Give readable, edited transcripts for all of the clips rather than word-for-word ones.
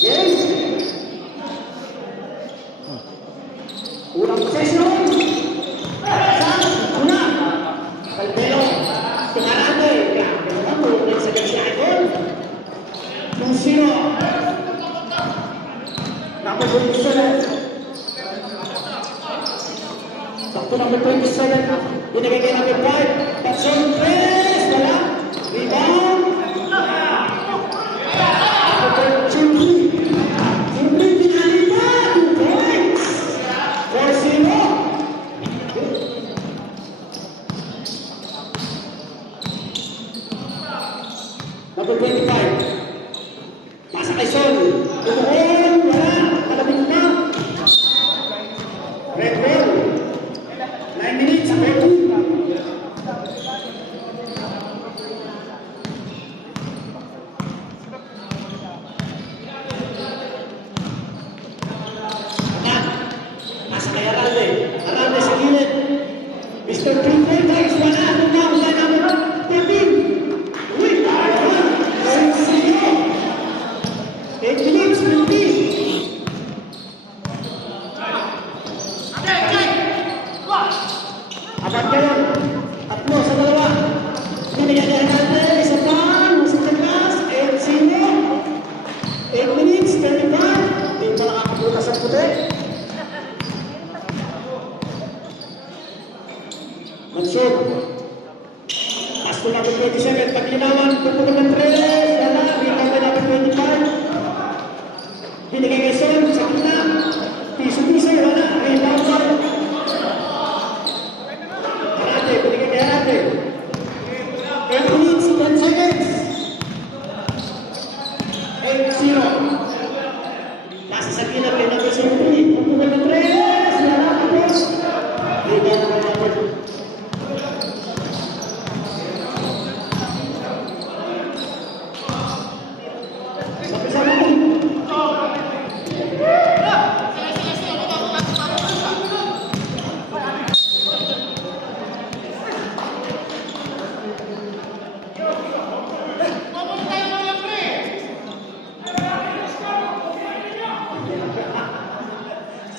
Yes. Unang possession. Una. Calpelo. Tumarate. Grabe sa ganyan idol. 2-0. Number 27. Sakto number 27. Binigay kay number 5. Pasyon 3. Wala. Rebound. Number 25. Pasa kay Sol. Tumuhon. Wala. Kalabing na. Red roll. 9 minutes. 14. Pasa kay Aralde. Aralde sa gilid. Mr. Triple Times. Wala. Now, sa number 13. 8 minutes, 15. Abad kayo. Tatlo sa dalawa. Binigyan niya natin. Isa pa. Musik na class. 8 minutes, 35. Hindi pa nakakabukas ang puti. Mansur. Pasto number 27. Paglinawan. Pagpunan ng 3. Wala. Rebound number 25. Binigay kay Sol sa kina. Piso-piso. Wala. Rebound Sol. Arate. Binigay kay Arate. 10 minutes, 10 seconds. 8-0. Pasa sa kina kay number 73. Pagpunan ng 3. Wala. Tapos. Rebound number 25.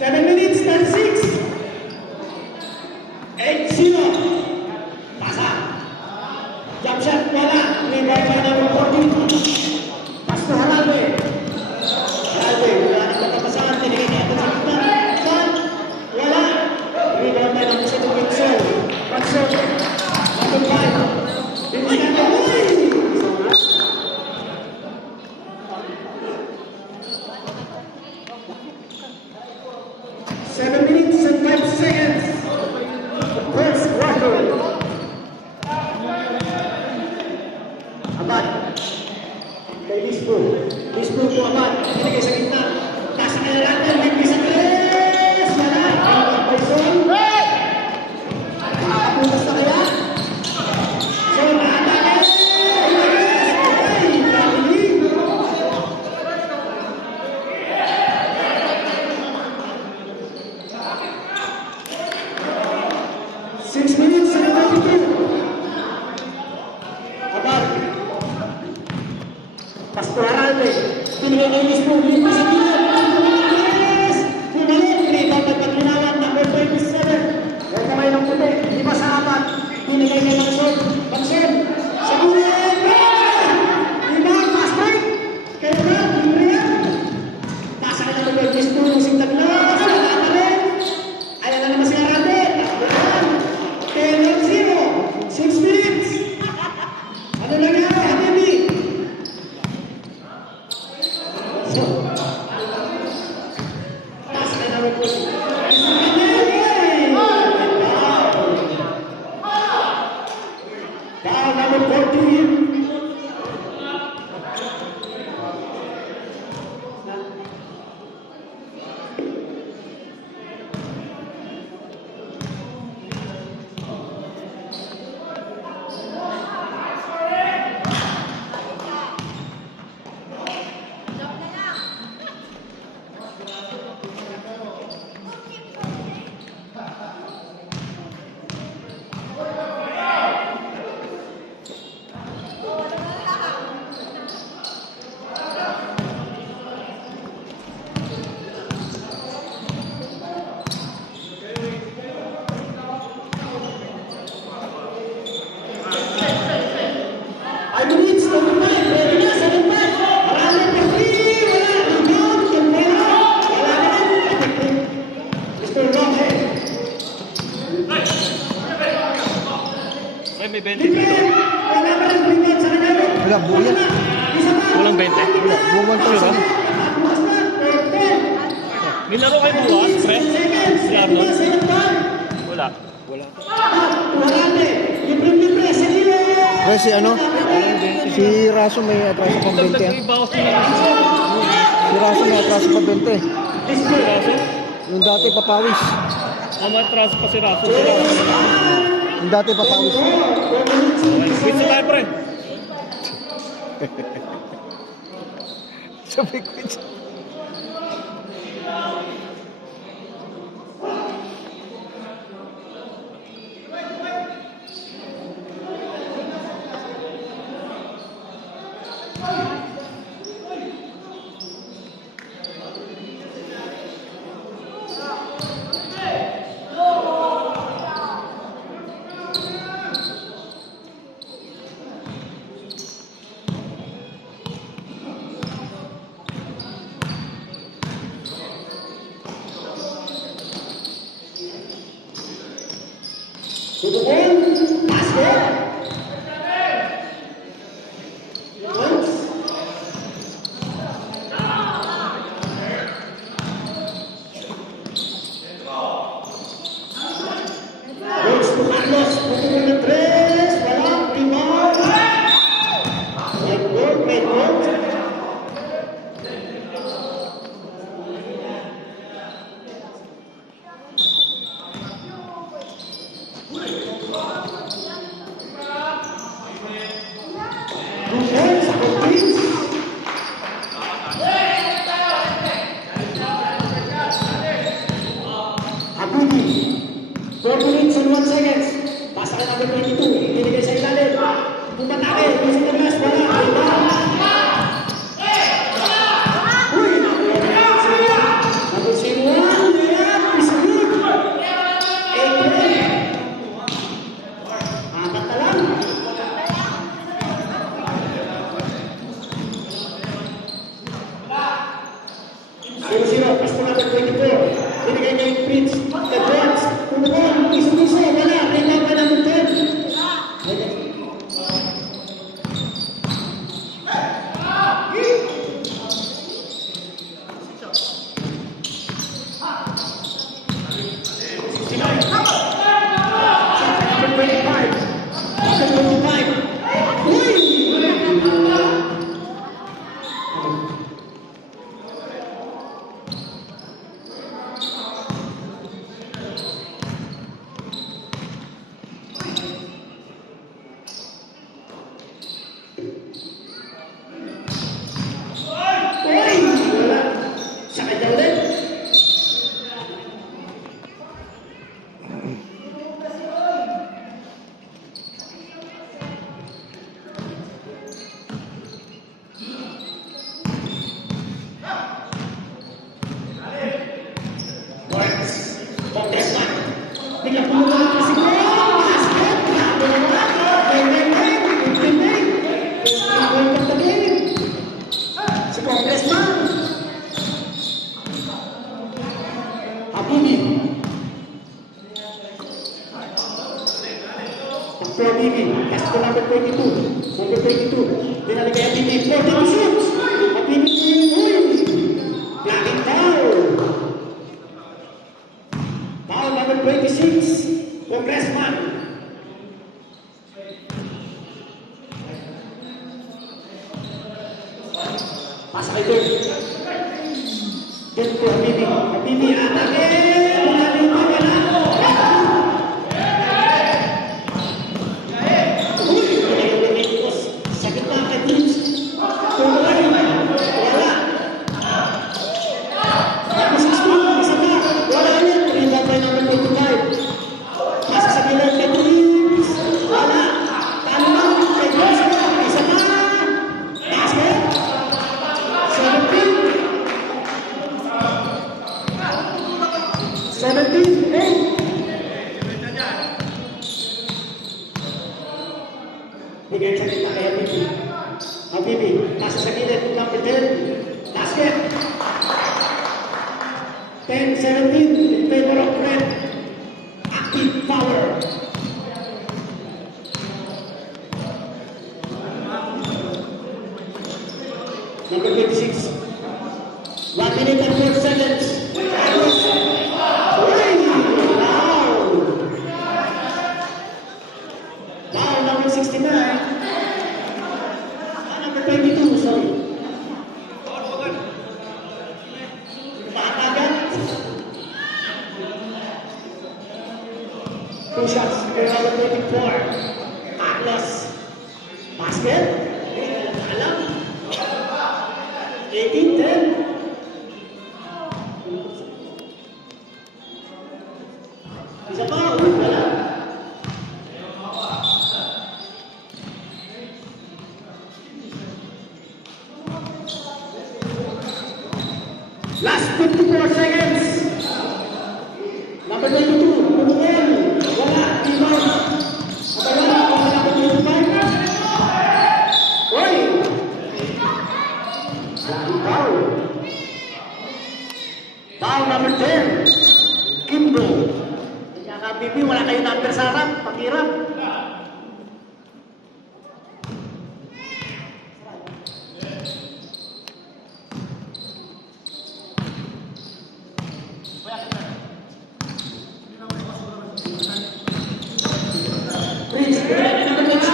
Seven minutes, 36. 8-0. Pasa. Jump shot, wala. Rebound by number 14. Pasto Haralde. Haralde, wala na pagkapasahan. Tinigay niya ito sa kita. Shot, wala. Rebound by number 7. Pansol. Pansol. Number 5. Binigyan ko. Uy! 7 minutes and 5 seconds. First quarter. Abad. Kay Lisbon. Lisbon po Abad. Binigay sa gitna. Tasa kaya natin. Bigay sa 3. Wala. Paison. Makapuntas na kaya. So, naanda kayo. Pasto Haralde, binigay kay Lisbon, lipas sa gilid, yes! Bumalik, rebound at paglinawan, number 27. Huwag kamay ng puti, lipas sa apat, binigay kay Mansur, Mansur, sa gilid, rebound, pass break, kay Brad, Imrian, pasa ka naman kay Lisbon, yung sintaglas, wala na rin, ayan na naman si Haralde, 10-0, 6 minutes, ano nangyari, Habibi? Foul number 14. Wala, buo yan. Walang 20. Wala, buo 1,000. May laro kayo bukas, pre? Laro? Wala. Wala. Libre sa gilid. Pre, si ano? Si Raso may atraso pang 20. Dagdag ah. may bawas na lang. Si Raso may atraso pang 20. Raso? Yung dati papawis. Matras pa si Raso. Yung dati papawis. Wait sa tayo, pre. Sabi ko ito. Tutukin, basket. Goes to Carlos, putulong ng tres, walang rebound. Great goal. Defense, complete. Abudi, 4 minutes and 1 seconds. Pasa ka number 22, binigay sa ilalim. Pumatake, yung sa tablas, wala. Uy, number 01, is good. 8-3. Apat na lang. 0-0, pass to number 24. Binigay niya yung Prince. The Prince, kumukon, iso-iso, wala. Rebound ka number 10. Number 25. Number 25. Uy! Uy! Wala. Sakay daw ulit. Works. Congressman. Bigla pumulong ka si Gray. Basket. Grabe naman. Bang. Welcome to the game. Si Congressman. Habibi. Takbo Habibi. Pass to number 22. Number 22. Dinali kay Habibi. 42 shoots. Habibi. Uy. Blocking foul. Foul number 26. Congressman. Pasa kay Dirk. Dirk to Habibi. Habibi, atake! Malalim na wala. Uy! Pinag-ulit sa gitna kay Prince. Tuloy. Wala. Tapos isa pa. Wala yun. Rebound by number 25. Pasa sa gilid kay Prince. Wala. Talo lang kay Prince. Isa pa. Basket. 17, 8. Bigyan sa kita kay Habibi. Habibi, nasa sa gilid, number 10. Basket. 10-17 in favor of Red. Active power. Number 26. 1 minute and 4 seconds. Carlos. Uy! Foul! Foul number 69. Number 22, sorry. Maatagat. 2 shots for number 24. Carlos. Basket. Alam. 18-10. Isa pa, wala. Last 54 seconds. Number 22, Pumuel. Wala, Timon. Wala, number 25. Oy! Foul. Foul number 10. Kimbo. Bibi, wala kayo number sa harap, pakirap. Prince, number 26,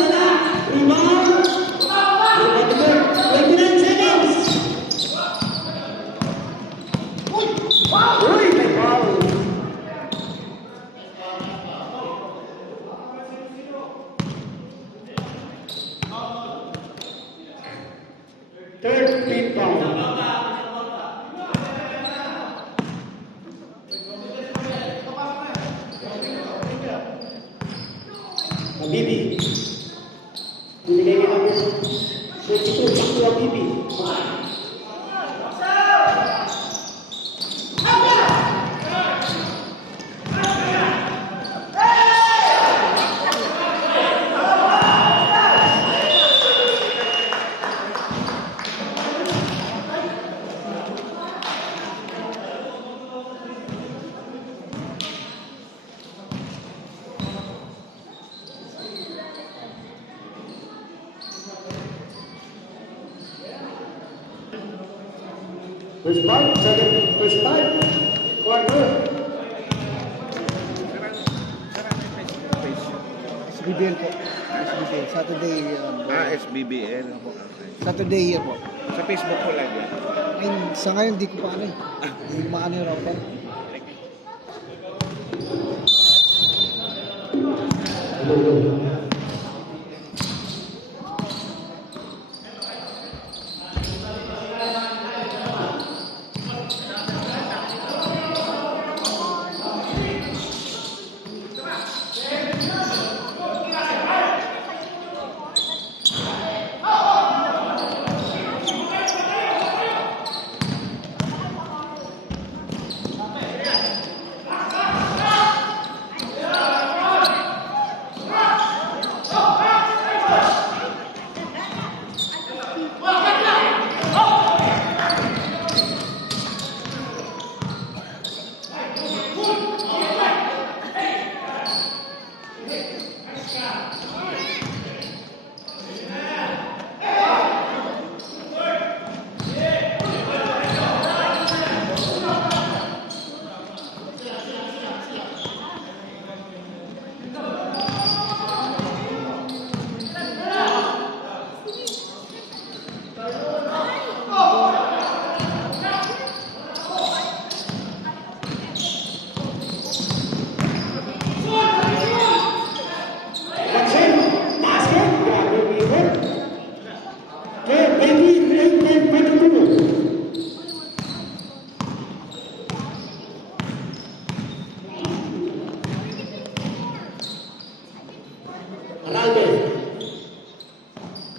wala. Rebound. 29 seconds. Uy, may foul. Third team foul. Habibi. Binigay kay number 22, sakto Habibi. First part, first part, quarter. SBBL po. SBBL. Saturday. SBBL. Saturday year po. Sa Facebook ko lang yan. Ay, sa ngayon, di ko pa ano eh. Hindi ko maano yung router.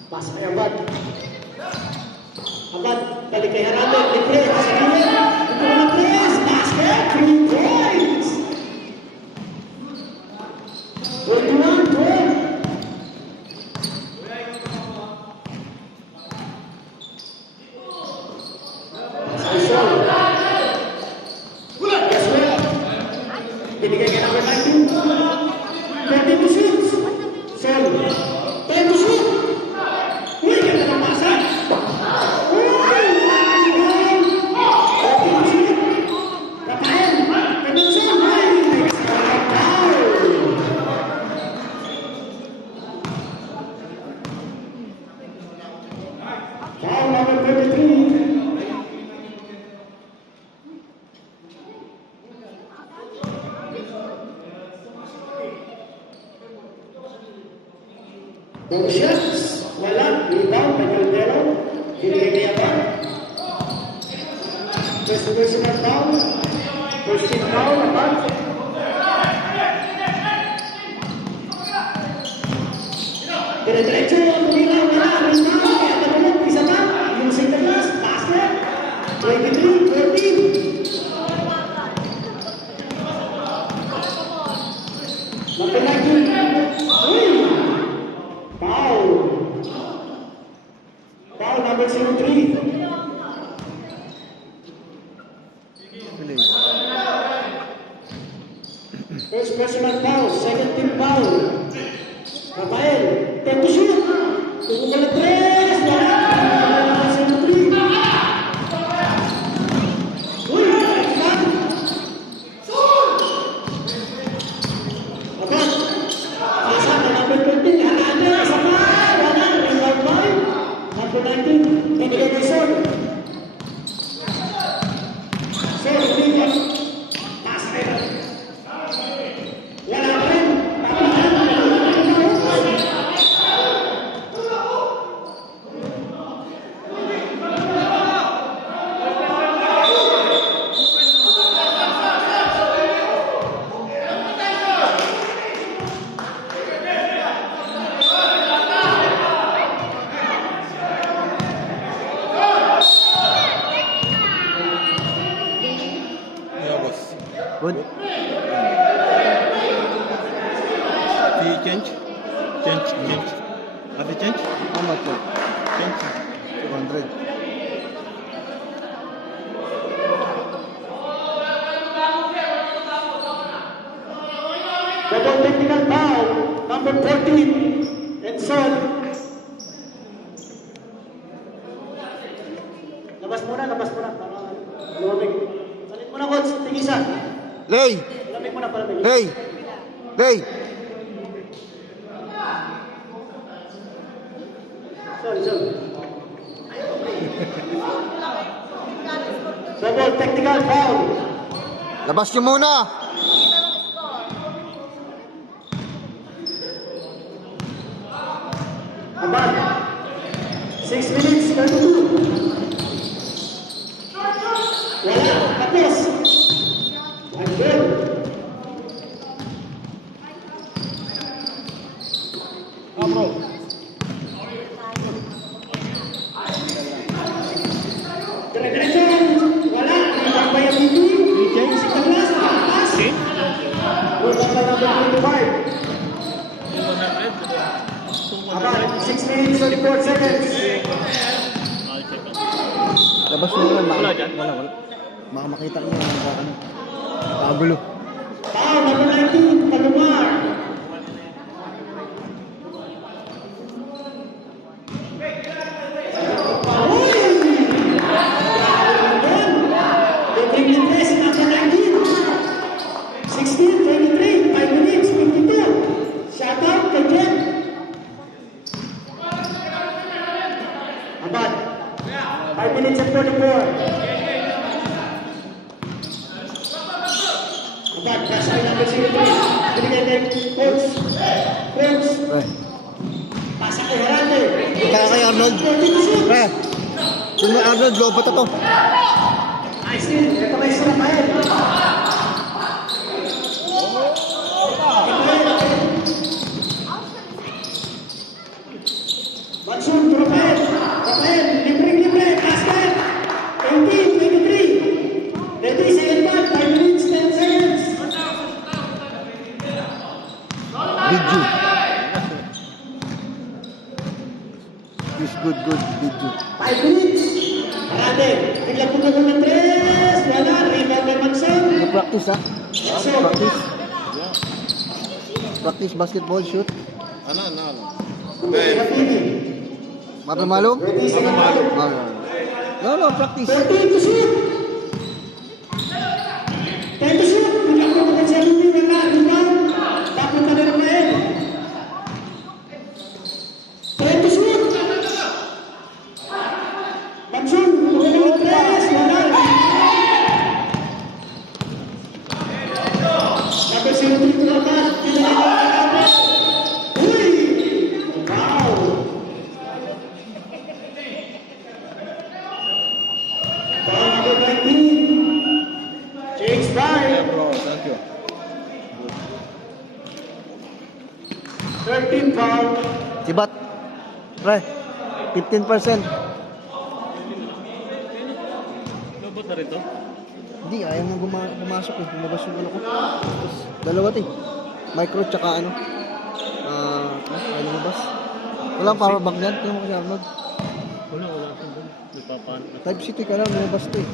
Pas kay Abad. Abad, balik kay Harado. Defense, sa gilid. Ito na press. Basket, 3 points. 21-12. Saison. Yes, well. Binigay kay number 19. 30 to shoot. Sol. 10 to shoot. Uy, ganda ng pasa. Foul number 33. Two shots. Wala. Rebound by Caldero. Binigay niya ba? First personal foul. First team foul. Naman. Dire-diretso. Tumila. Wala. Rebound. Kaya naman. Isa pa. Yung center glass. Basket. 23-14. Mapalagi. Uy! Foul. Foul number 03. First personal foul, second team foul. Rafael, 10 to shoot. Tungkol na 3. Number 03. Uy! Abad. Asa na number 20. Hanahan na. Isa pa. Wala. Rebound by. Number 19. Binigay kay Sol. Sol, binigay. Taas na yun. Wala pa rin. Good. Change. Have you change? How much? Change. 200. Double technical foul, number 14, Edson. Labas muna, para lumamig. Salit muna, coach, tigisan. Lay! Lamig muna para may Lay! Lay! Sorry. Double technical foul. Labas niyo muna! Abad. 6 minutes, 32. Wala, tapos. One goal. Bro. Dire-diretso. Wala, rebound by MVP. James Carlos, pass. Rebound by number 25. Abad, 6 minutes, 34 seconds. Labas niyo muna. Wala dyan? Wala. Baka makita niyo. Kagulo. Foul, number 19, Palomar. Abad, 5 minutes and 44. Abad, pass by number 03. Binigay kay Coach. Coach, Pre. pasa kay Heralde. Ika kay Arnold. 42 Pre. Kung may Arnold, lobat to. Nice din. Ito may isa Rafael. Mansur to Rafael. Rafael, libre. Basket. 18-23. Ready, second part. 5 minutes, 10 seconds. Bidju. Is good. Bidju. 5 minutes. Parade. Biglang pumunta ng 3. Wala. Rebound by Mansur. Practice ha? Mansur. Practice basketball shoot. Ano? Rafini. Mapamalong? Ready, second part. No, practice. 14 to shoot. 10 to shoot. Biglang pumunta sa Lumi. Wala. Rebound. Papunta na Rafael. 10 to shoot. Sibat. Pre, 15%. Lobot na rin to. Hindi, ayaw nang pumasok eh. Lumabas yung ano ko. Tapos, dalawa to eh. Micro tsaka ano. Ayaw lumabas. Walang power bank yan. Tingnan mo kasi Arnold. Wala ako doon. Nagpapaan. Type C ka lang, lumabas to eh.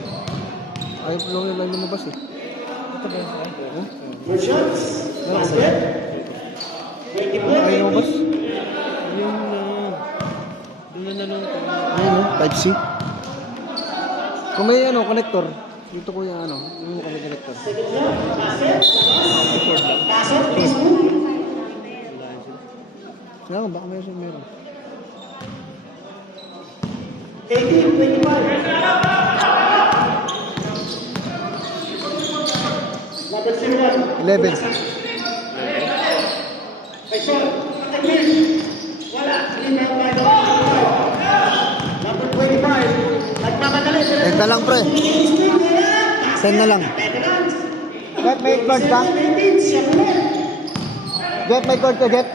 Ayaw lang lumabas eh. Ito ba? Huh? Four shots. Basket. 24. Ayaw lumabas. Ayun na. Doon na nalong ko. Ayun oh, Type C. Kung may ano, connector. Dito ko yung ano, yung mukha may connector. Second shot. Basket. Record lang. Pasok. Baseball. Wala yun sila. Kaya baka meron. 18, 25. Number 01. 11. Paisol. Patayin. Wala. Rebound by number 25. Nagmamadali. 10 na lang pre. 10 na lang. Veterans. Get, may card ka? 17, siya po. Get, may card ka, Get.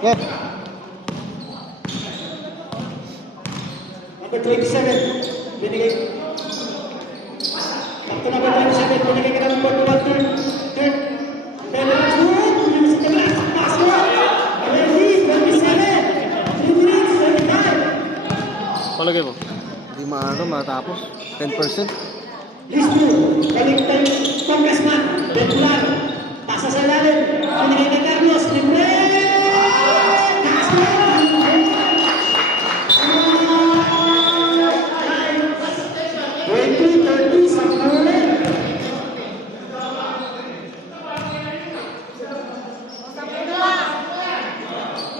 Get. Number 27. Binigay. After number 27, binigay ka ng number 1 turn. Veterans mo. Yung sa glass. Basket. Ready. 27. 3 minutes. 25. Palagay mo? Hindi maano, matapos. 10%. Listo, balik tayo, Congressman, Betulan, pasa sa lalim, binigay kay Carlos, libre! Taas na! 20-30 sa ulit.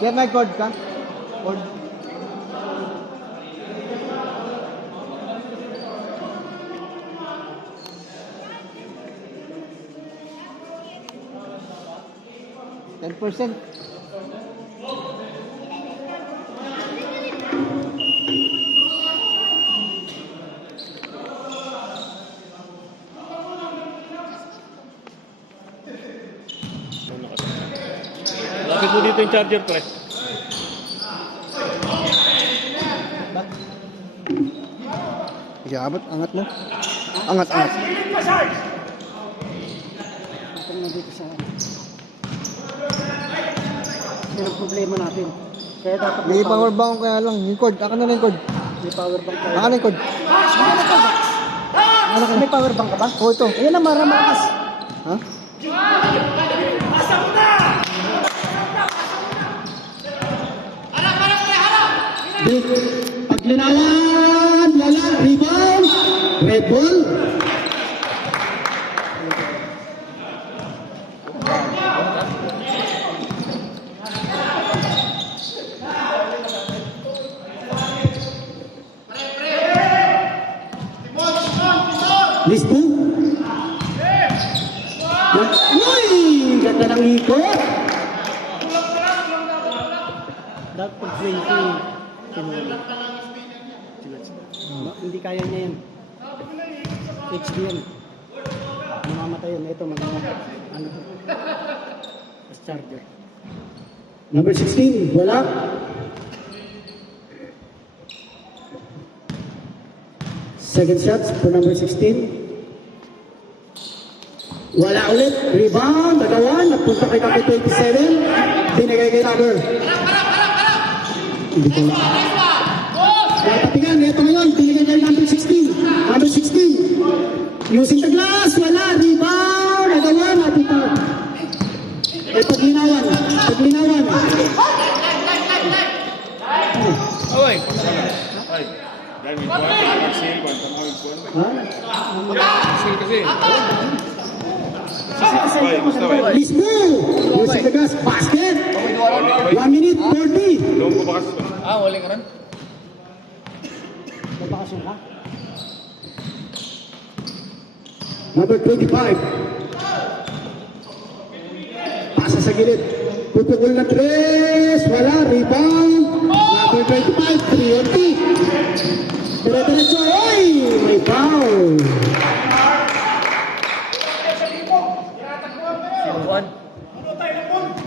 Get, may card ka? Card. %. Lapit mo dito yung charger, pre. Sige, abot. Angat mo. Angat. Ito na dito sa yan ang problema natin. Kaya dapat May power bank kaya lang. Yung cord. Aka na lang yung cord. may power bank tayo. Aka na yung cord. May power bank ka ba? Oo, ito. Ayan na, maramakas. Ha? Paglinawan, wala, rebound, red ball. Listo? Uy! Ganda ng ikot! Dapat pag 20, tinuli. Hindi kaya niya yan. HD yan. Mamamatay yan. Ito, ano to? As charger. Number 16, wala. Second shots for number 16. Wala ulit. Rebound. Nagawa. Napunta kay number 27. Binigay kay number. Hindi ko lang. Patingan. Ito ngayon. Binigay kay number 16. Number 16. Using the glass. Wala. Rebound. Nagawa. Napunta. Paglinawan. Away! Lisbo! Using the glass. Basket. 1 minute 40. Wala ka rin? Nagbakasyon ka? Number 25. Pasa sa gilid. Pupukul na 3. Wala. Rebound. Number 25. 3-20. Dire-diretso. Oy! May foul.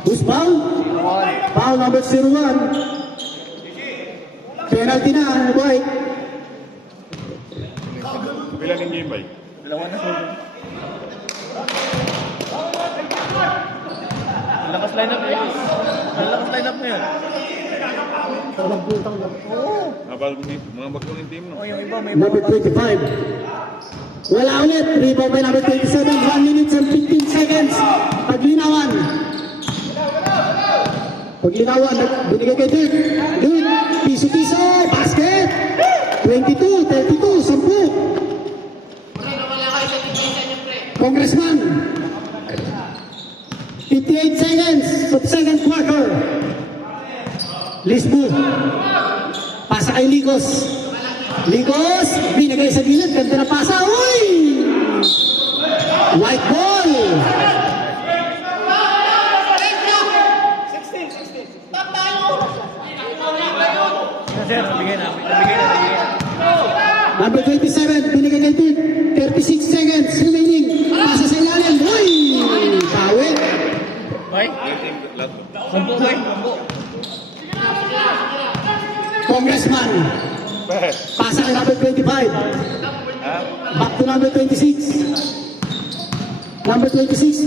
Who's foul? Foul number number 01. Penalty na, White. Bilangin niyo yung bay. Lakas lineup na yun. Lakas lineup na yun. Habal mga bagong team, no? O yung iba may Number 25. Wala ulit. Rebound by number 27. 1 minute and 15 seconds. Paglinawan. Paglinawan. Binigay kay Dirk. Dirk. Piso-piso. Basket. 22, 32, 10. Congressman. 58 seconds of second quarter. Lisbu. Pasa kay Ligos. Ligos, binigay sa gilid, ganda na pasa. Uy! White ball. Sir, nabigay na. Nabigay na. Number 27, binigay kay Dirk. 36 seconds remaining. Pasa sa ilalim. Uy! Bawi. Bay? Sampo, bay. Sampo. Congressman. Pasa kay number 25. Back to number 26. Number 26.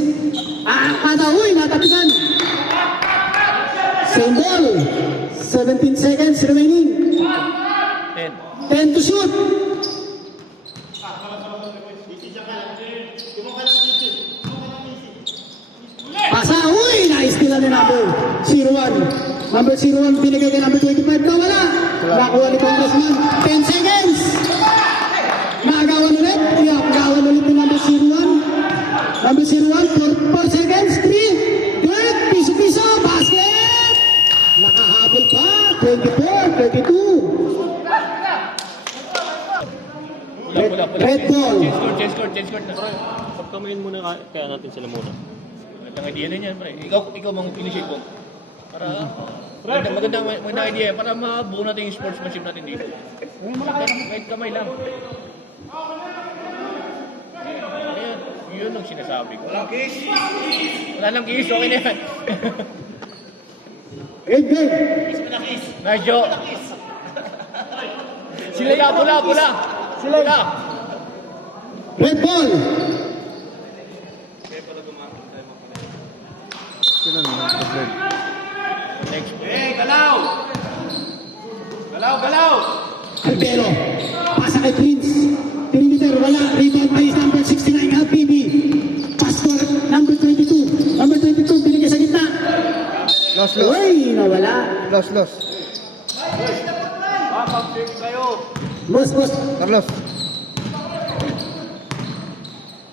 Kada, uy, natapitan. Same ball. 17 seconds remaining. 10 to shoot. Pasa, uy, na-steal ni number 01. Number 01, binigay kay number 25. Nawala. Nakuha ni Congressman. 10 seconds. Naagawan ulit. Naagawan ulit ni number 01. Number 01, 4 seconds. 3. Good. Piso-piso. Basket. Nakahabol pa. 24, 32. Red ball. Change court na. Pagkamayin muna kaya natin sila muna. Magandang idea din yan, pre. Ikaw mang initiate mo. Para magandang idea para mabuo natin yung sportsmanship natin dito. Kahit kamay lang. Ayan, yun ang sinasabi ko. Wala lang kiss, okay na yan. Red game. Nice job. Sila na, pula. Sila na. Red ball. Sila na, problem. Next. Galaw! Albero. Pasa kay Prince. Perimeter, wala. Rebound by number 69, LPB. Pastor, number 22. Number 22, binigay sa gitna. Loss. Uy, nawala. Loss. Boss. Carlos.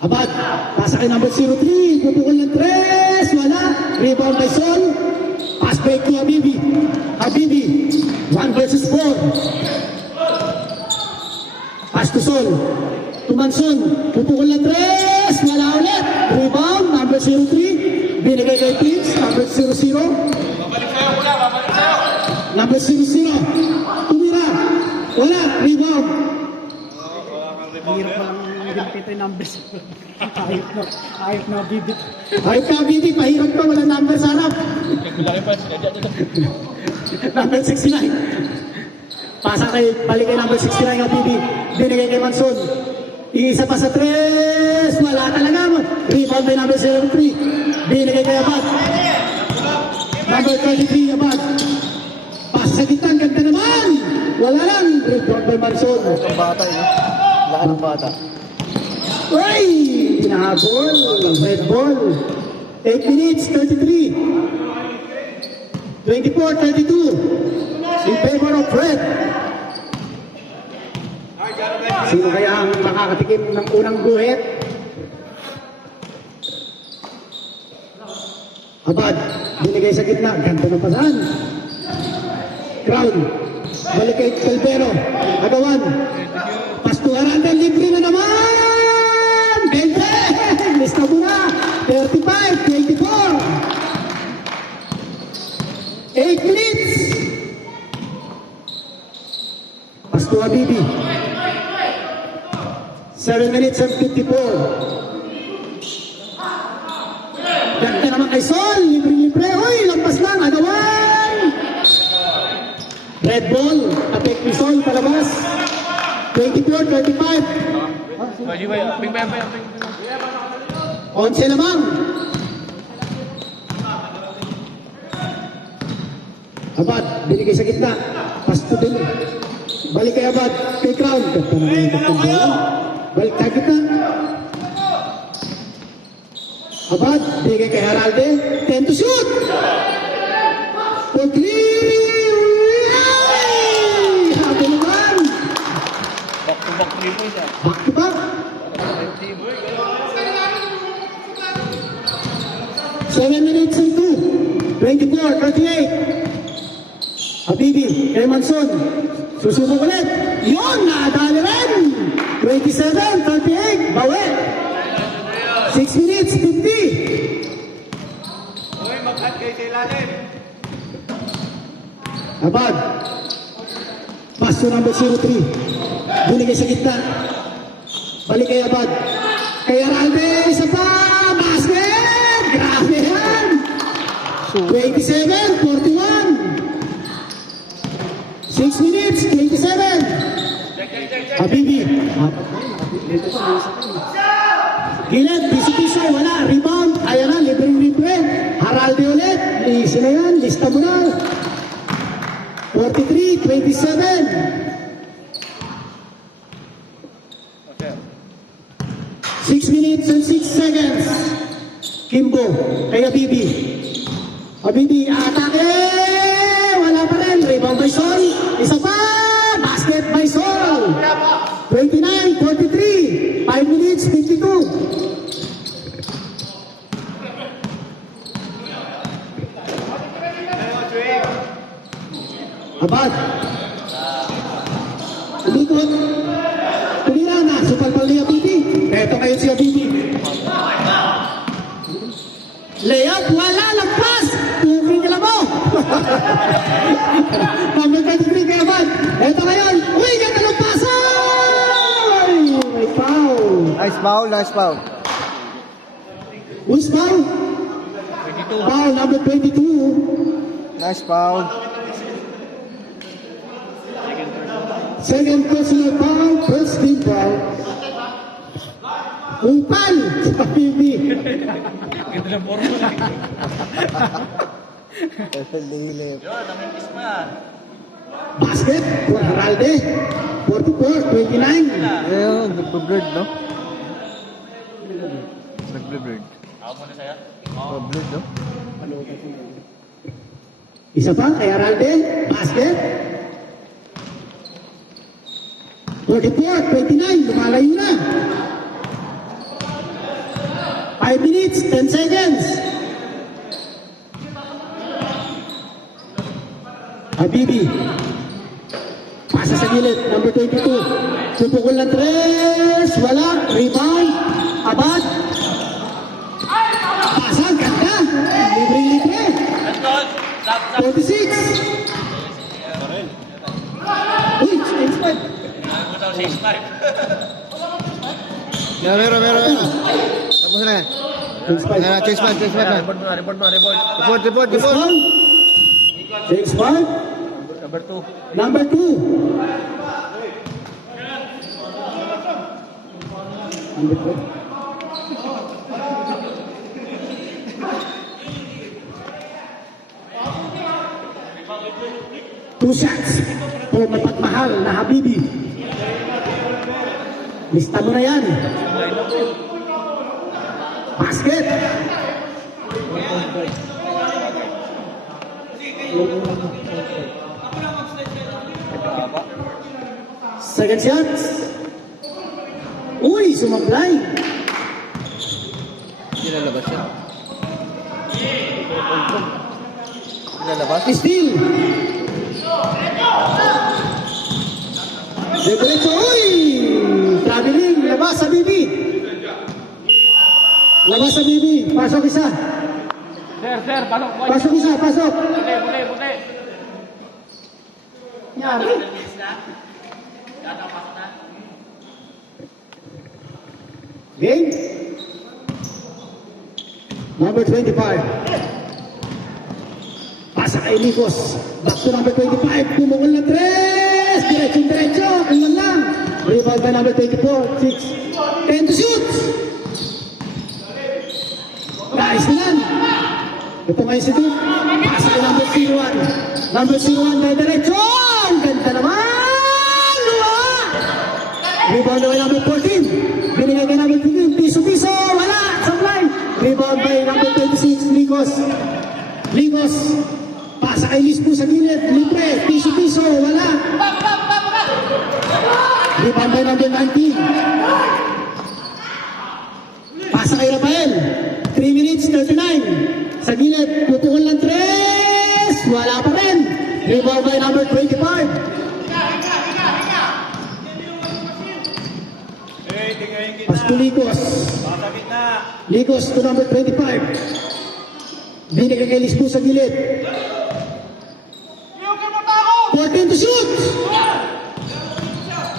Abad. Pasa kay number 03. Pupukol ng 3. Wala. Rebound by Sol. Pass break to Habibi. 1 versus 4. Pass to Sol. Tumanson. Pupukol ng 3. Wala ulit. Rebound. Number 03. Binigay kay Prince. Number 00. Number 00. Tumira. Wala. Rebound. Hirap pa lang ginpito yung numbers. Ayot na bibit. Ay, Habibi. Pahirap pa. Wala number sa harap. Laki pa, sinadya dito. Number 69. Pasa kay, balik kay number 69 ang PB. Binigay kay Manson. Isa pa sa 3. Wala talaga. Rebound by number 03. Binigay kay Abad. Number 23, Abad. Pasa sa gitna. Ganda naman. Wala lang. Rebound by Manson. Ang bata yun. Laki ng bata. Uy! Pinahabol. Red ball. 8 minutes, 33. 24-32 in favor of Red. Sino kaya ang makakatikim ng unang guhit? Abad, binigay sa gitna. Ganda ng pasahan. Crown. Balik kay Calvero. Agawan. Pastuharan ng libre na naman! 20! Lista mo na! 35-24 8 minutes! Pasto Habibi. 7 minutes and 54. Ganda naman kay Sol. Libre-libre. Uy, lampas lang. Agawan! Red ball, attack Quezon, palabas. 24-25. Pwede ba? Ping ba yan? 11 lamang. Abad, binigay sa gitna. Pasto din. Balik kay Abad, kay Crown. Ganda naman yung tatlong bola. Balik sa gitna. Abad, binigay kay Haralde. 10 to shoot! For 3! Habi naman! Back to back 3 points ah. Back to back. 7 minutes and 2. 24-38. Habibi, kay Manson. Susubok ulit. Yun, nadali rin. 27-38. Bawi. 6 minutes, 50. Abad. Pass to number 03. Binigay sa gitna. Balik kay Abad. Kay Aralde, isa pa. Basket! Grabe yan. 27-41. 6 minutes, 27. Habibi. Gilid, piso-piso, wala. Rebound. Ayan na, libre-libre. Haralde ulit. Lisi na yan, lista mo na. 43-27. 6 minutes and 6 seconds. Kimbo, kay Habibi. Habibi, atake! Wala pa rin. Rebound by Sol. Isa pa! Basket by Sol. 29-43. 5 minutes, 52. Abad. Umikot. Tumira na. Supalpal ni Habibi. Eto kayo si Habibi. Layup, wala, lampas! Tubig ka lang mo! Number 23 kay Abad. Eto ngayon. Uy, ganda ng pasoy! May foul. Nice foul, nice foul. Who's foul? 22. Foul, number 22. Nice foul. Second personal foul, first team foul. Upal! Sa Habibi. Ganda ng formula. Perfect delay. Basket for Haralde. 44-29. Ayun, nagbe-blurred, no? Nagbe-blurred. Ako muna sa'yo. Oh, blurred, no? Isa pa kay Haralde. Basket. 44-29. Lumalayo na. 5 minutes, 10 seconds. Habibi. Pasa sa gilid, number 22. Pupukol ng 3. Wala. Rebound. Abad. Pasa, ganda. Libre-libre. 46. Uy, change point. Meron. Tapos na. Change point. Ayan, chase man na. Report mo na, report mo na, report. Report. Rebound. Change point. Number 2. Number 2. Number 2. Two shots for mapagmahal na Habibi. Lista mo na yan. Basket. Second shot. Uy, sumablay. Hindi lalabas siya. Lalabas? Steal. Diretso, uy! Traveling, labas sa Bibi. Labas sa Bibi. Pasok isa. Sir, pasok po. Pasok isa, pasok. Puti. Nyari. Game. Number 25. Pasa kay Licos. Back to number 25. Pumukol na 3. Diretso. Ilan lang. Rebound by number 24. 6. 10 to shoot. Nice lang. Ito ngayon si Duke. Pasa kay number 01. Number 01 by diretso. Ang ganda naman. Luwa. Rebound by number 14. Binigay kay number 15. Piso. Wala. Supply. Rebound by number 26. Ligos. Pasa kay Lispo sa gilid. Libre. Piso. Wala. Rebound by number 19. Pasa kay Rafael. 3 minutes 39. Sa gilid. Pupukol ng 3. Wala pa rin. Rebound by number 25. Pasko Ligos. Ligos to number 25. Binigay kay Lispo sa gilid. 14 to shoot.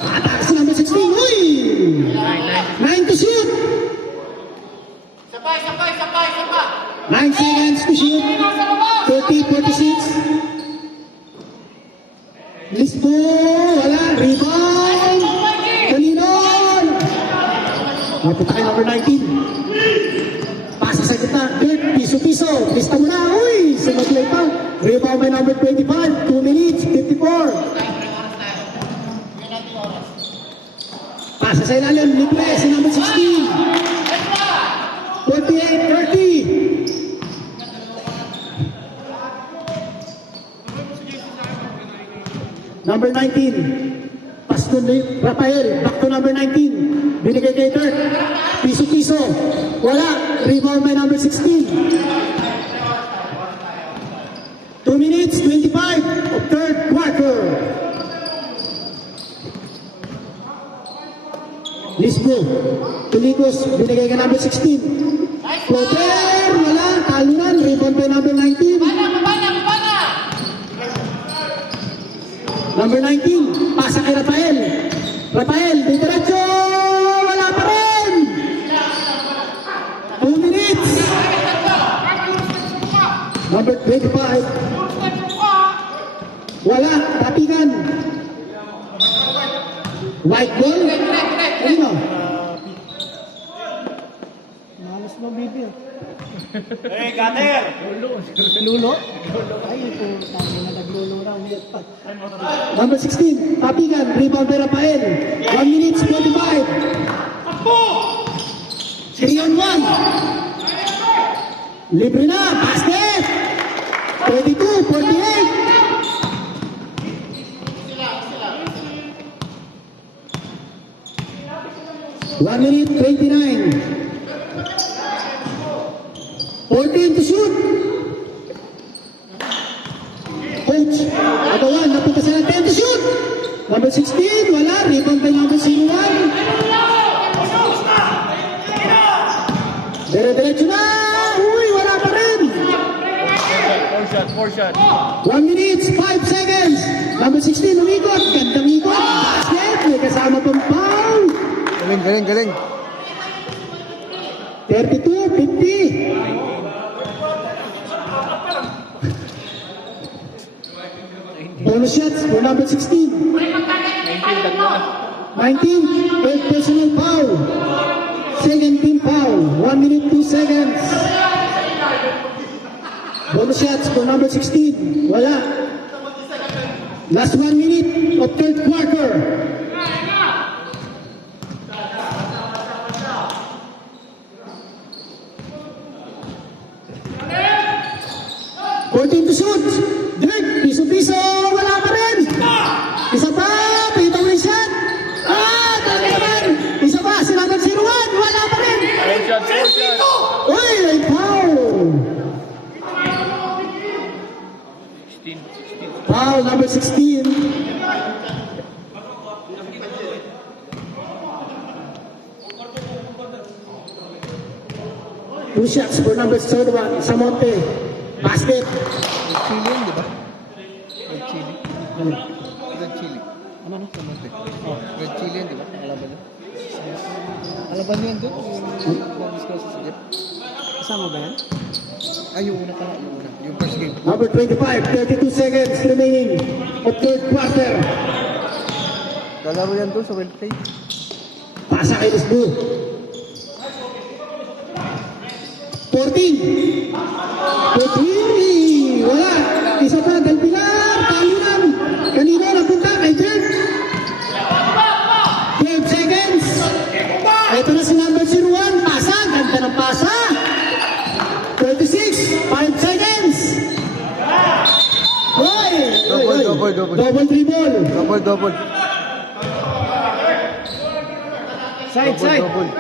Atak sa number 16. Uy! 9 to shoot. 9 seconds to shoot. 30-46. Lispo. Wala. Rebound. Kalinon. Mapunta kay number 19. Pasa sa gitna. Dirt. Piso. Lista mo na. Uy! Sumaglay pa. Rebound by number 25. 2 minutes. 54. Pasa sa ilalim. Libre. Si number 16. 48-30. Number 19. Pasko Rafael. Back to number 19. Binigay kay Dirt. Piso. Wala. Rebound by number 16. 2 minutes, 25 of third quarter. Lisbo. Tuligos. Binigay kay number 16. Floater. Wala. Talunan. Rebound by number 19. Number 19. Pasa kay Rafael. Diretso. Wala pa rin. 2 minutes. Number 25. Wala. Tatigan. White ball. Ano? Malas mo, bibir. Hey, Gater! Lulo? Ay, ito. Sabi na naglulo raw. Number 16. Tatigan. Rebound by Rafael. 1 minute 45. 3-on-1. Libre na. Basket. 32-48. One minute 29. 14 to shoot. Coach, agawan, napunta sa 10 to shoot. Number 16, wala. Rebound by number 01. Diretso na. Uy, wala pa rin. 4 shot. 1 minute, 5 seconds. Number 16, umikot. Gandang ikot. Basket. May kasama pang foul. Galing. 32-50. Bonus shots for number 16. 19, 8 personal foul. Second team foul. 1 minute, 2 seconds. Bonus shots for number 16. Wala. Last 1 minute of third quarter. To shoot. Dirt. Piso. Wala pa rin. Isa pa. Pita mo yung shot. Tama naman. Isa pa. Si number 01. Wala pa rin. 4 shot. Uy, ay foul. 16. Foul number 16. Two shots for number 31. Samonte. Basket. Red chili yan, di ba? Red chili. Red chili. Ano? Kamote. Red chili yan, di ba? Kalaban yun. Kalaban yun doon. Yung na-discuss sa Jeff. Kasama ba yan? Ay, yung una pala, yung una. Yung first game. Number 25, 32 seconds remaining of third quarter. Lalaro yan doon sa well play. Pasa kay Lisbu. 14. 14. Wala. Isa pa, Dalpilar. Talunan. Kanino nagpunta kay Jen. 12 seconds. Ito na si number 01. Pasa. Ganda ng pasa. 36. 5 seconds. Hoy! Double. Double dribble. Double. Side, side. Double.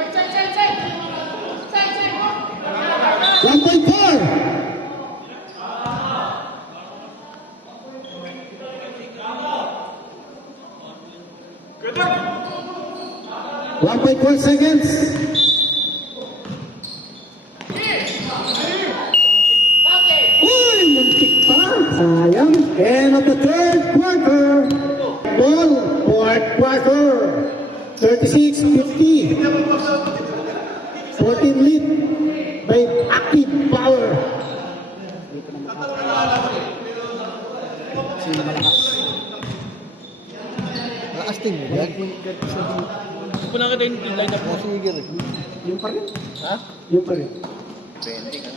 1.4. One point 4 seconds. Uy, muntik pa. Sayang. End of the third quarter. Ball, fourth quarter. 36-50. 14 lead by active power. Sino malakas? Malakas team. Yan. Hindi ko nakita yung line-up mo. Sige rin. Yung pa rin. Ha? Yung pa rin. 20 ka.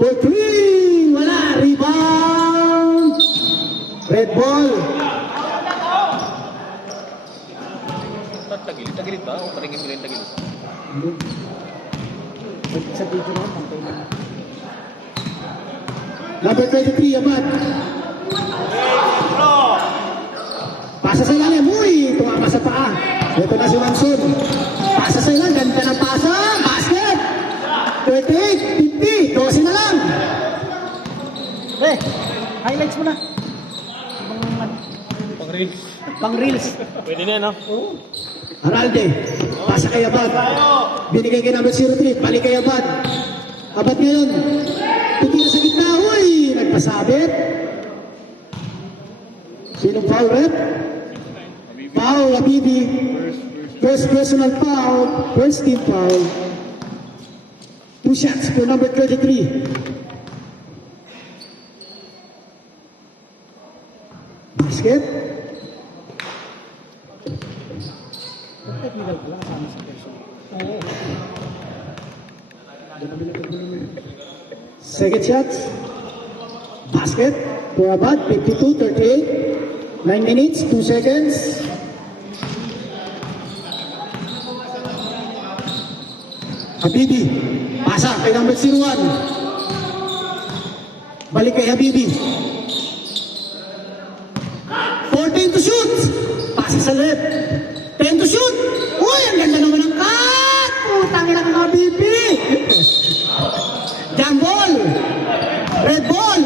For 3! Wala! Rebound! Red ball! Tagilid ba? O paringin mo rin tagilid? Sa video naman, pantay na. Number 23, Abad. Pasa sa ilalim. Uy! Tumama sa paa. Ito na si Wanson. Pasa sa ilalim. Ganda ng pasa. Basket! 38, 50. 12 na lang. Highlights mo na. Pang reels. Pang reels. Pwede na, no? Aralde. Pasa kay Abad. Binigay kay number 03. Balik kay Abad. Abad ngayon. Tutira sa gitna. Uy! Nagpasabit. Sinong foul, rep? Foul, Habibi. First personal foul. First team foul. 2 shots for number 33. Basket. Technical pala kasama sa person. Second shots. Basket. For Abad. 52-38. 9 minutes, 2 seconds. Habibi. Pasa kay number 01. Balik kay Habibi. 14 to shoot. Pasa sa left. 10 to shoot. Uy, ang ganda naman ng cut. Putang ina ng Habibi. Jam ball. Red ball.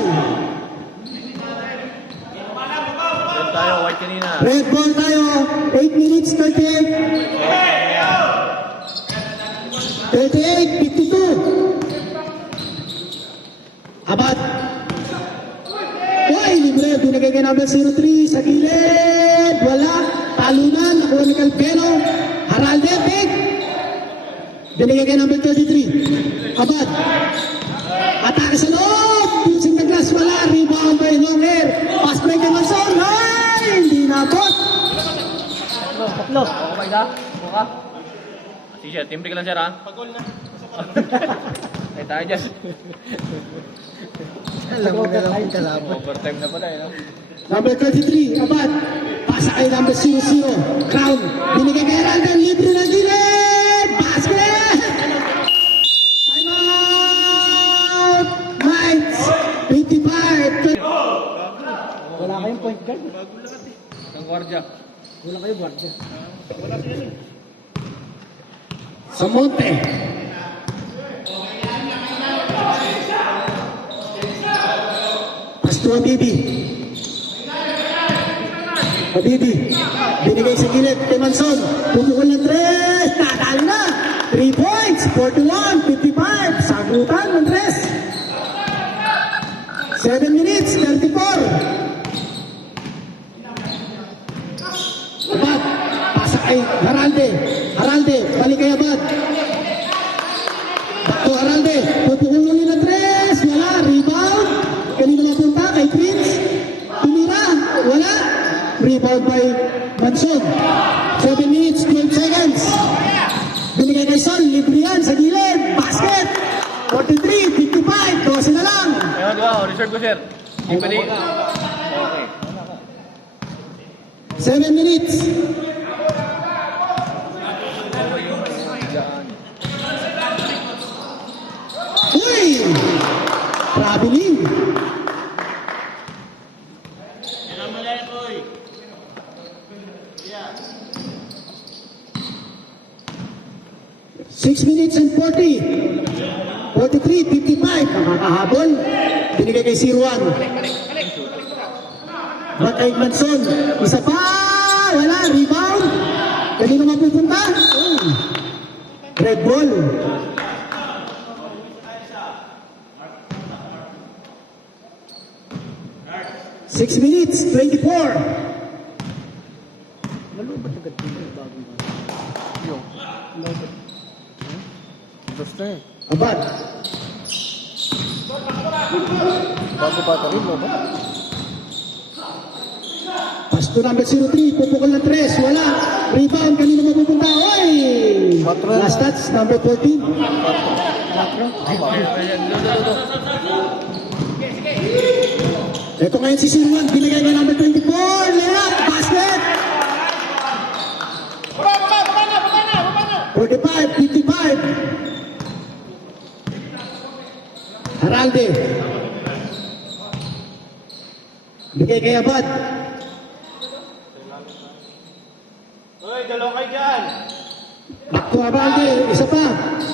Meron tayo, white kanina. Red ball tayo. 8 minutes, 38. 38, 52. Abad. Uy, libre. Binigay kay number 03 sa gilid. Wala. Talunan. Nakuha ni Calpeno. Haralde, pick. Binigay kay number 33. Abad. Atake sa loob. Using the glass. Wala. Rebound by Longer. Pass break kay Manson. Ay, hindi nabot. Tatlo. Okay ka? Okay ka? Sige, timbre ka lang sir ha? Pag-goal na. Ay tayo dyan. Alam mo na lang yung kalaban. Overtime na pala eh, no? Number 33, Abad. Pasa kay number 00. Crown. Binigay kay Randall. Libre na gilid. Basket! Time out! Knights. 55. Wala kayong point guard. Ang gwardiya. Wala kayong guardia. Sa Monte. Pasto Habibi. Habibi. Binigay sa gilid kay Manson. Pupukol ng 3. Tatalo na. 3 points. 41, 55. Sagutan ng 3. 7 minutes, 34. Abad. Pasa kay Haralde. Haralde. Balik kay Abad. Bato Haralde. Pupukol ng 3. Wala. rebound by Manson. 7 minutes, 12 seconds. Binigay kay Son, libre yan sa gilid. Basket! 43, 55, 12 na lang. Ayun, diba? Reserve ko, sir. Hindi pwede. Okay. 7 minutes. Uy! Traveling. Six minutes and 40. 43, 55. Nakakahabol. Binigay kay Sirwan. Back kay Manson. Isa pa. Wala. Rebound. Kanino mapupunta? Red ball. 6 minutes, 24. Malubat agad dito yung bagong Yung. Malubat. Basta eh. Abad. Bago bata rin, no ba? Pass to number 03, pupukol ng 3, wala. Rebound, kanino mapupunta? Oy! Quatro. Last touch, number 14. Ito ngayon si Sirwan, binigay kay number 24, layup, basket! 45, 55. Haralde. Bigay kay Abad. Back to Abalde, isa pa.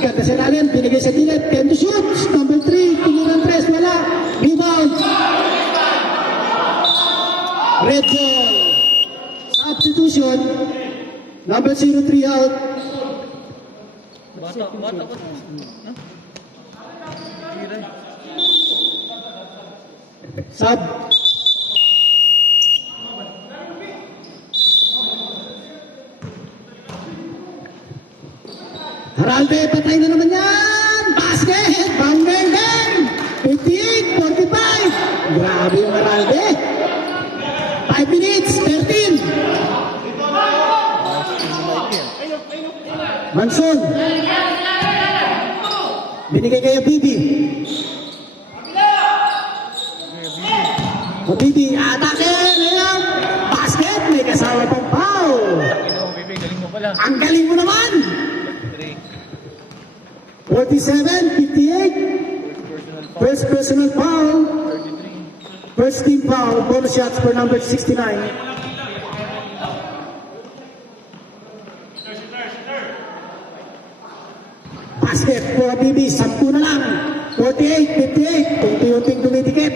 Ganda sa lalim, binigay sa tilet. 10 to shoot. Number 3, tinilang 3, wala. Rebound. Red ball. Substitution. Number 03 out. Bata. Sub. Haralde, patay na naman yan! Basket! Banggang gang! 58, 45! Grabe yung Haralde! 5 minutes, 13! Manson! Binigay kay Bibi. O Bibi, atake! Layup! Basket! May kasama pang foul! Bibi, galing mo pala. Ang galing mo naman! 47, 58. First personal foul. First team foul. Bonus shots for number 69. Basket for BB. 10 na lang. 48, 58. Unti-unting tumitikip.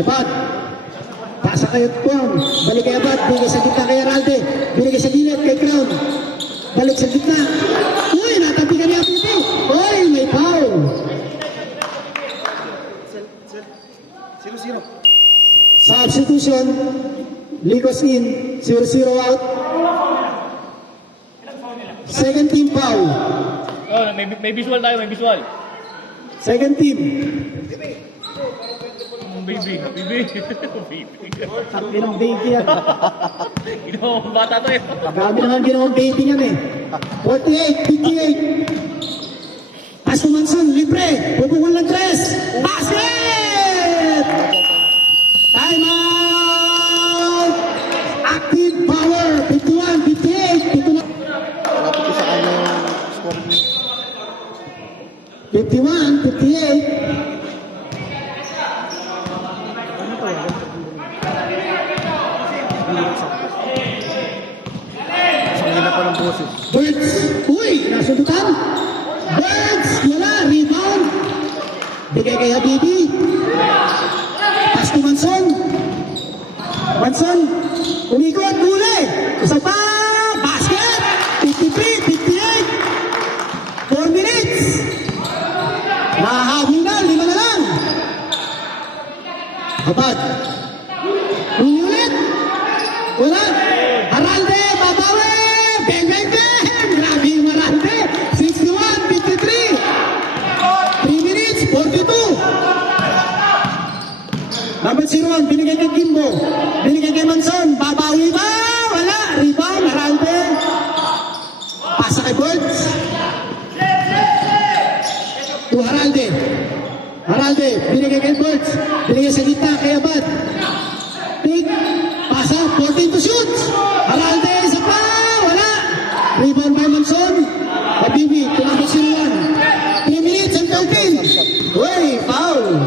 Abad. Pasa kayo Crown. Balik kay Abad. Binigay sa gitna kay Aralde. Binigay sa gilid kay Crown. Balik sa gitna. Uy, natabi ka niya Bibi. Uy, may foul. Sino? Substitution. Ligos in. 0-0 out. Second team foul. Oh, may visual tayo, may visual. Second team. Bibi. Sabi ng baby yan. Ino, bata to eh. Grabe naman ginawang baby niyan eh. 48, 58. Pass to Manson, libre. Pupukol ng 3. Basket! Time out! Active power. 51, 58. Ito na. Malapit ko sa kanya yung score niya. 51, 58. Sa na pa ng boses. Birds. Uy, nasundutan. Birds. Wala. Rebound. Bigay kay Habibi. Pass to Manson. Manson. Umikot. Huli. Isa pa. Basket. 53, 58. 4 minutes. Nahahabol na. 5 na lang. Abad. Ulit. Wala. Aralde. Babawi. Bang, bang, bang. Grabe yung Aralde. 61, 53. si Ron, binigay kay Kimbo. Binigay kay Manson. Babawi ba? Wala. Rebound, Aralde. Pasa kay Birds. To Aralde. Aralde, binigay kay Birds. Binigay sa gitna kay Abad. Big. Pasa, 14 to shoot. Aralde, isa pa. Wala. Rebound by Manson. Habibi, tulad si Ron. 3 minutes and 13. Uy, foul.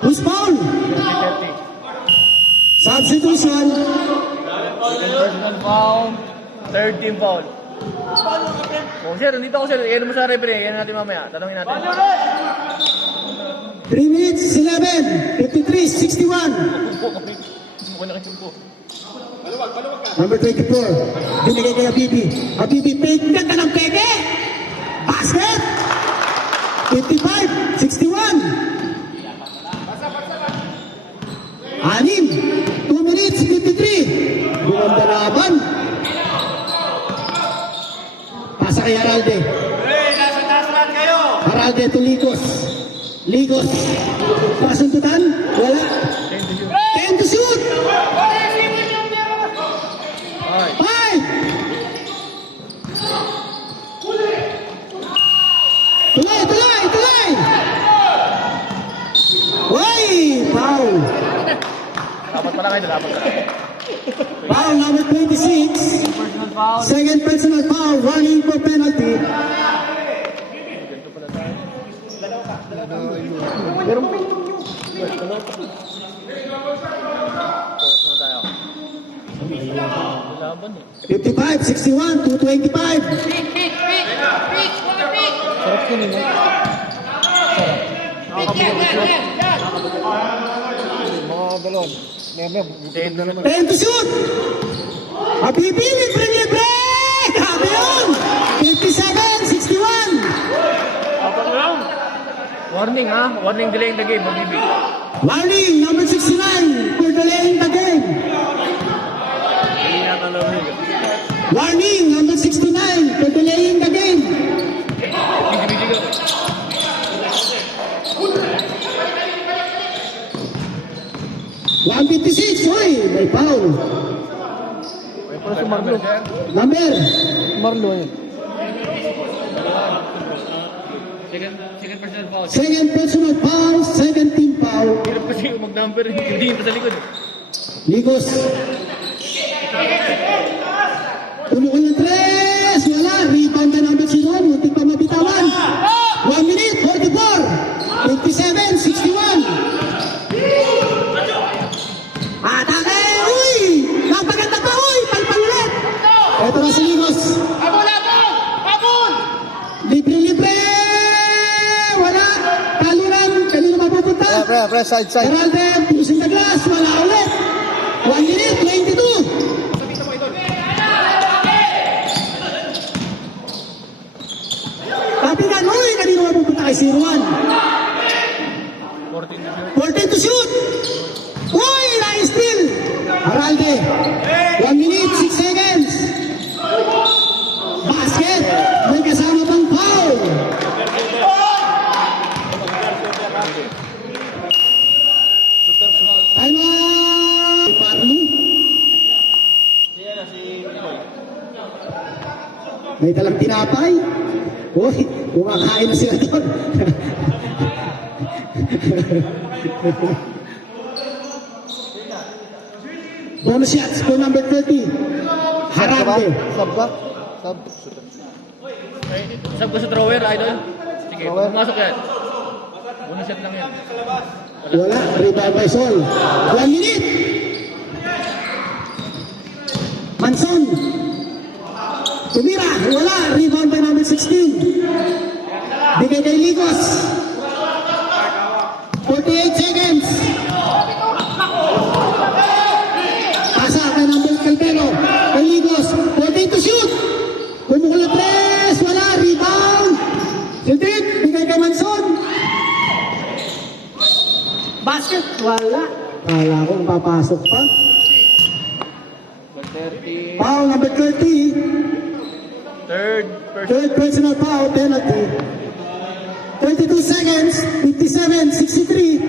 Who's foul? Substitution. Personal foul. Third team foul. Oh, sir, nandito ako, sir. Yan mo sa referee. Yan natin mamaya. Tanungin natin. 3 minutes, 11, 53, 61. Mukha na kayo po. Number 24, binigay kay Habibi. Habibi, fake, ganda ng peke. Basket. 55, 61. Anim, 2 minutes, 53. Gumanda laban. Pasa kay Aralde. Aralde to Ligos. Ligos. Pasuntutan? Wala. 10 to shoot. 5. Tuloy, tuloy, tuloy. Uy, foul. Dapat pala kayo. Dapat pala. Foul number 26. Personal foul. Second personal foul. Running for penalty. Pause muna tayo. Laban eh. 55, 61, 225. Sarap yun eh. Mga dalawang. Never. Bukod na naman. 10 to shoot. Habibi, libre-libre. Grabe yun. 57, 61. Warning ha. Warning delaying the game. Habibi. Warning, number 69 for delaying the game. Warning, number 69 for delaying the game. Bigi-bigi ka. 156, uy, may foul. Pero si Marlo. Number, Marlo eh. Second personal foul. second personal foul, second team foul. Hirap kasi mag-number. Hindi pa sa likod. Ligos. Tumukol ng 3, wala. Rebound na number si Ron, muntik pa mabitawan. 1 minute, 44. 57, 61. Atake! Uy! Napaganda pa! Uy! Palpal ulit! Ito na si Ligos. Libre-libre! Wala! Talunan! Kanino mapupunta? Pre, side. Aralde, pusin na glass, wala ulit. 1 minute, 22. Papigan, uy, kanino mapupunta kay Siruan? 14 to shoot. Uy, na-steal. Aralde, 1 minute, 6 seconds. Basket, may kasama pang foul. Time out! Parlo. May dalang tinapay. Uy, kumakain na sila doon. Bonus shots for number 30. Harande. Sub ka? Sub. Sab ko sa thrower, idol. Sige, Thrower. pumasok yan. Bonus shot lang yan. Wala. Rebound by Sol. 1 minute. Manson. Tumira. Wala. Rebound by number 16. Bigay kay Ligos. 48 seconds. Pasa kay number Calvero. Kay Ligos. 14 to shoot. Kumukul na 3. Wala. Rebound. Siltit. Bigay kay Manson. Basket. Wala. Kala ko papasok pa. 30. Foul number 30. Third person. Third personal foul penalty. 32 seconds. 57, 63.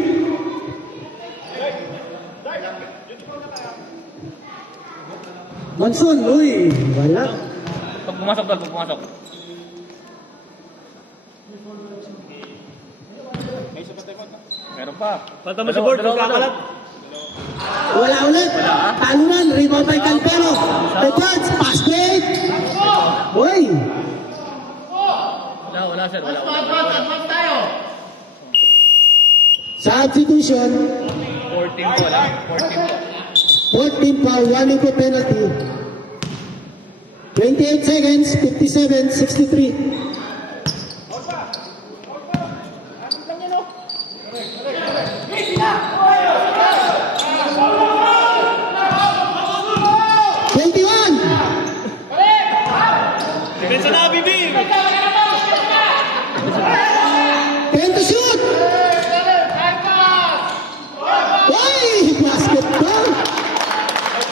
Monson, uy, wala. Pag pumasok tol, pag pumasok. Meron pa. Pata mo si Bord, kakalat. Wala ulit. Talunan, rebound by Calpero. Edwards, pass fake. Uy, Wala sir, wala. substitution. 14 po lang. 14 po. 14 foul, 1 equal penalty. 28 seconds, 57, 63. Depensa na, Bibi! Ten to shoot! Uy! Basket ball!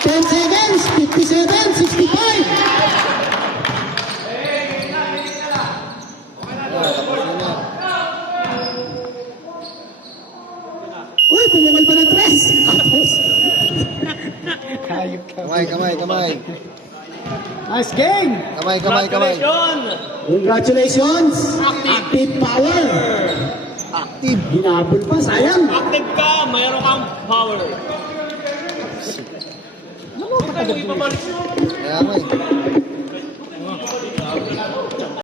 10 seconds, 57, 65. Uy, pumungal pa ng tres. Kamay. Nice game! Kamay. Congratulations! Congratulations! Active power! Active. Hinabol pa, sayang. Active ka, mayroon kang power. Kaya nga eh.